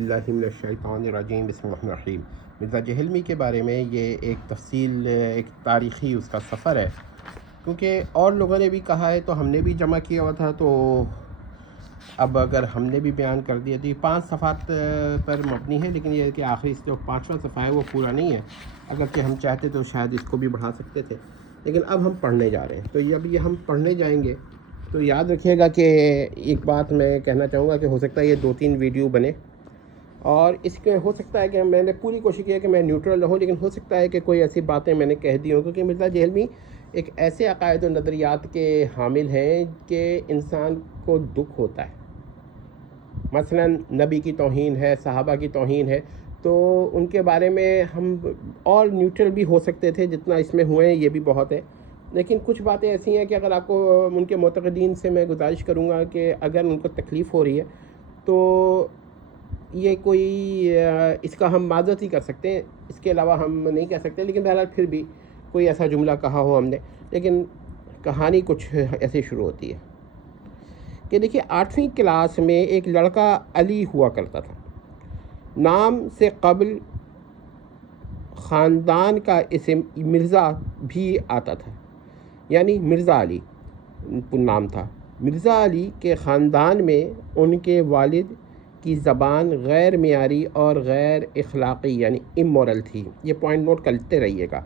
اللہ من الشیطان الرجیم بسم اللہ الرحمن الرحیم۔ مرزا جہلمی کے بارے میں یہ ایک تفصیل، ایک تاریخی اس کا سفر ہے، کیونکہ اور لوگوں نے بھی کہا ہے تو ہم نے بھی جمع کیا ہوا تھا، تو اب اگر ہم نے بھی بیان کر دیا تو یہ 5 صفحات پر مبنی ہے، لیکن یہ ہے کہ آخری جو 5واں صفحہ ہے وہ پورا نہیں ہے، اگرچہ ہم چاہتے تو شاید اس کو بھی بڑھا سکتے تھے، لیکن اب ہم پڑھنے جا رہے ہیں۔ تو اب یہ ہم پڑھنے جائیں گے تو یاد رکھیے گا کہ ایک بات میں کہنا چاہوں گا کہ ہو سکتا ہے یہ 2-3 ویڈیو بنے، اور اس کے ہو سکتا ہے کہ میں نے پوری کوشش کی ہے کہ میں نیوٹرل رہوں، لیکن ہو سکتا ہے کہ کوئی ایسی باتیں میں نے کہہ دی ہوں، کیونکہ مرزا جہلمی ایک ایسے عقائد و نظریات کے حامل ہیں کہ انسان کو دکھ ہوتا ہے۔ مثلا نبی کی توہین ہے، صحابہ کی توہین ہے، تو ان کے بارے میں ہم اور نیوٹرل بھی ہو سکتے تھے، جتنا اس میں ہوئے ہیں یہ بھی بہت ہے، لیکن کچھ باتیں ایسی ہیں کہ اگر آپ کو ان کے معتقدین سے میں گزارش کروں گا کہ اگر ان کو تکلیف ہو رہی ہے تو یہ کوئی اس کا ہم معذرت ہی کر سکتے ہیں، اس کے علاوہ ہم نہیں کہہ سکتے، لیکن بہرحال پھر بھی کوئی ایسا جملہ کہا ہو ہم نے، لیکن کہانی کچھ ایسے شروع ہوتی ہے کہ دیکھیے 8ویں کلاس میں ایک لڑکا علی ہوا کرتا تھا، نام سے قبل خاندان کا اسم مرزا بھی آتا تھا، یعنی مرزا علی نام تھا۔ مرزا علی کے خاندان میں ان کے والد کی زبان غیر معیاری اور غیر اخلاقی یعنی امورل تھی، یہ پوائنٹ نوٹ کرتے رہیے گا۔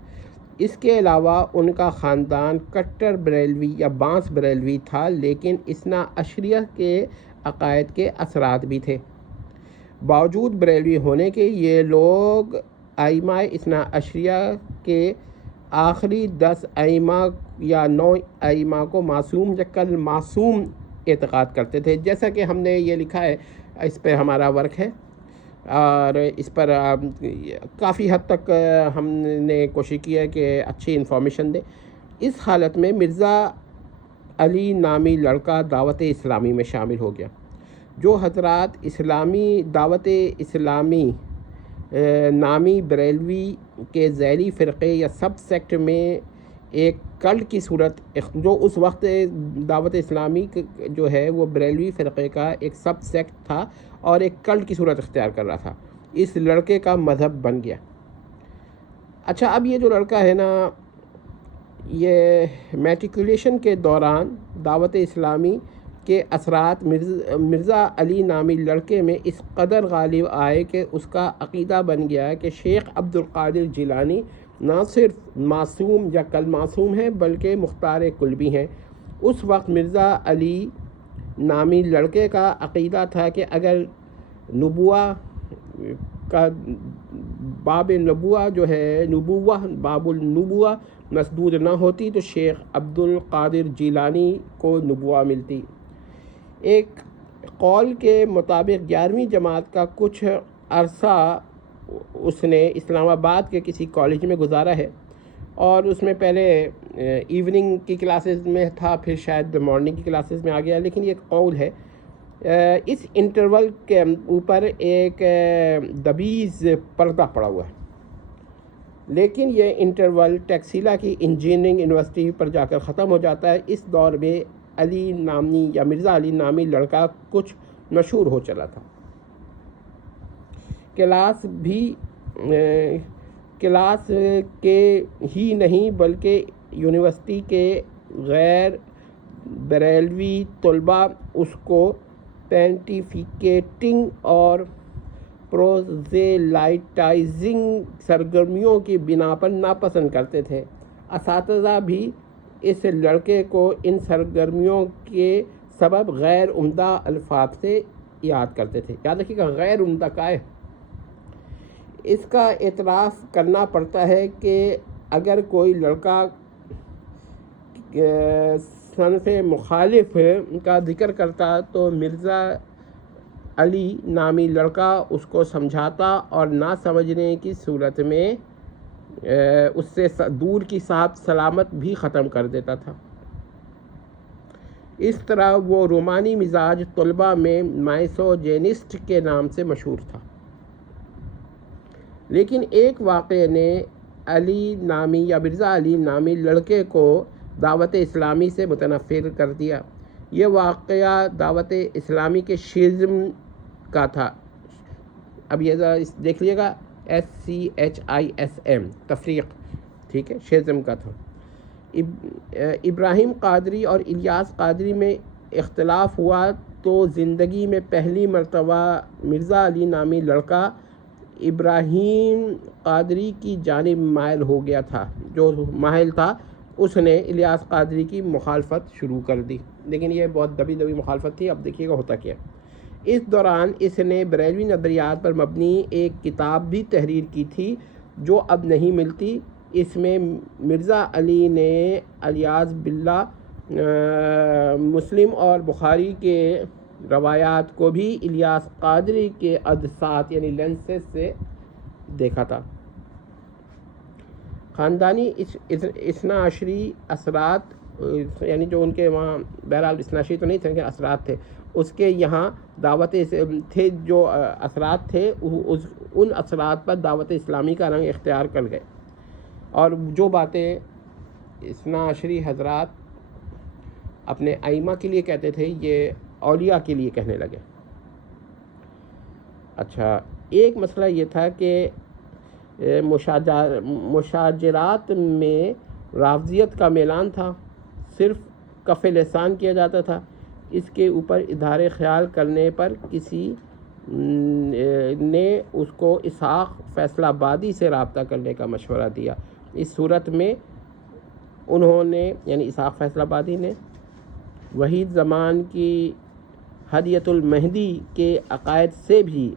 اس کے علاوہ ان کا خاندان کٹر بریلوی یا بانس بریلوی تھا، لیکن اثنا عشریہ کے عقائد کے اثرات بھی تھے۔ باوجود بریلوی ہونے کے یہ لوگ ائمہ اثنا عشریہ کے آخری 10 ائمہ یا 9 ائمہ کو معصوم یا کل معصوم اعتقاد کرتے تھے، جیسا کہ ہم نے یہ لکھا ہے، اس پہ ہمارا ورک ہے اور اس پر کافی حد تک ہم نے کوشش کی ہے کہ اچھی انفارمیشن دیں۔ اس حالت میں مرزا علی نامی لڑکا دعوت اسلامی میں شامل ہو گیا۔ جو حضرات اسلامی دعوت اسلامی نامی بریلوی کے ذیلی فرقے یا سب سیکٹ میں ایک کلٹ کی صورت، جو اس وقت دعوت اسلامی جو ہے وہ بریلوی فرقے کا ایک سب سیکٹ تھا اور ایک کلٹ کی صورت اختیار کر رہا تھا، اس لڑکے کا مذہب بن گیا۔ اچھا، اب یہ جو لڑکا ہے نا، یہ میٹریکولیشن کے دوران دعوت اسلامی کے اثرات مرزا علی نامی لڑکے میں اس قدر غالب آئے کہ اس کا عقیدہ بن گیا کہ شیخ عبد القادر جیلانی نہ صرف معصوم یا کل معصوم ہیں بلکہ مختار کل بھی ہیں۔ اس وقت مرزا علی نامی لڑکے کا عقیدہ تھا کہ اگر نبوہ کا باب نبوہ جو ہے، نبوہ باب النبوہ مسدود نہ ہوتی تو شیخ عبد القادر جیلانی کو نبوہ ملتی۔ ایک قول کے مطابق 11ویں جماعت کا کچھ عرصہ اس نے اسلام آباد کے کسی کالج میں گزارا ہے، اور اس میں پہلے ایوننگ کی کلاسز میں تھا، پھر شاید مارننگ کی کلاسز میں آ گیا، لیکن یہ قول ہے۔ اس انٹرول کے اوپر ایک دبیز پردہ پڑا ہوا ہے، لیکن یہ انٹرول ٹیکسیلا کی انجینئرنگ یونیورسٹی پر جا کر ختم ہو جاتا ہے۔ اس دور میں علی نامی یا مرزا علی نامی لڑکا کچھ مشہور ہو چلا تھا۔ کلاس کے ہی نہیں بلکہ یونیورسٹی کے غیر بریلوی طلباء اس کو پینٹیفکیٹنگ اور پروزیلائٹائزنگ سرگرمیوں کی بنا پر ناپسند کرتے تھے۔ اساتذہ بھی اس لڑکے کو ان سرگرمیوں کے سبب غیر عمدہ الفاظ سے یاد کرتے تھے۔ یاد رکھیے گا، غیر عمدہ کا ہے۔ اس کا اعتراف کرنا پڑتا ہے کہ اگر کوئی لڑکا صنف مخالف کا ذکر کرتا تو مرزا علی نامی لڑکا اس کو سمجھاتا اور نہ سمجھنے کی صورت میں اس سے دور کی صاحب سلامت بھی ختم کر دیتا تھا۔ اس طرح وہ رومانی مزاج طلباء میں مائسوجینسٹ کے نام سے مشہور تھا۔ لیکن ایک واقعے نے علی نامی یا مرزا علی نامی لڑکے کو دعوت اسلامی سے متنفر کر دیا۔ یہ واقعہ دعوت اسلامی کے شیزم کا تھا۔ اب یہ ذرا دیکھ لیے گا SCHISM تفریق، ٹھیک ہے، شیزم کا تھا۔ ابراہیم قادری اور الیاس قادری میں اختلاف ہوا تو زندگی میں پہلی مرتبہ مرزا علی نامی لڑکا ابراہیم قادری کی جانب مائل ہو گیا تھا، جو مائل تھا اس نے الیاس قادری کی مخالفت شروع کر دی، لیکن یہ بہت دبی مخالفت تھی۔ اب دیکھیے گا ہوتا کیا۔ اس دوران اس نے بریلوی نظریات پر مبنی ایک کتاب بھی تحریر کی تھی جو اب نہیں ملتی۔ اس میں مرزا علی نے الیاذ باللہ مسلم اور بخاری کے روایات کو بھی الیاس قادری کے عدسات یعنی لینسز سے دیکھا تھا۔ خاندانی اثنا عشری اثرات، یعنی جو ان کے وہاں بہرحال اثنا عشری تو نہیں تھے لیکن اثرات تھے، اس کے یہاں دعوت تھے، جو اثرات تھے ان اثرات پر دعوت اسلامی کا رنگ اختیار کر گئے، اور جو باتیں اثنا عشری حضرات اپنے ائمہ کے لیے کہتے تھے یہ اولیاء کے لیے کہنے لگے۔ اچھا، ایک مسئلہ یہ تھا کہ مشاجرات میں رافضیت کا میلان تھا، صرف کف لسان کیا جاتا تھا۔ اس کے اوپر اظہار خیال کرنے پر کسی نے اس کو اسحاق فیصل آبادی سے رابطہ کرنے کا مشورہ دیا۔ اس صورت میں انہوں نے یعنی اسحاق فیصل آبادی نے وحید زمان کی ہدیۃ المہدی کے عقائد سے بھی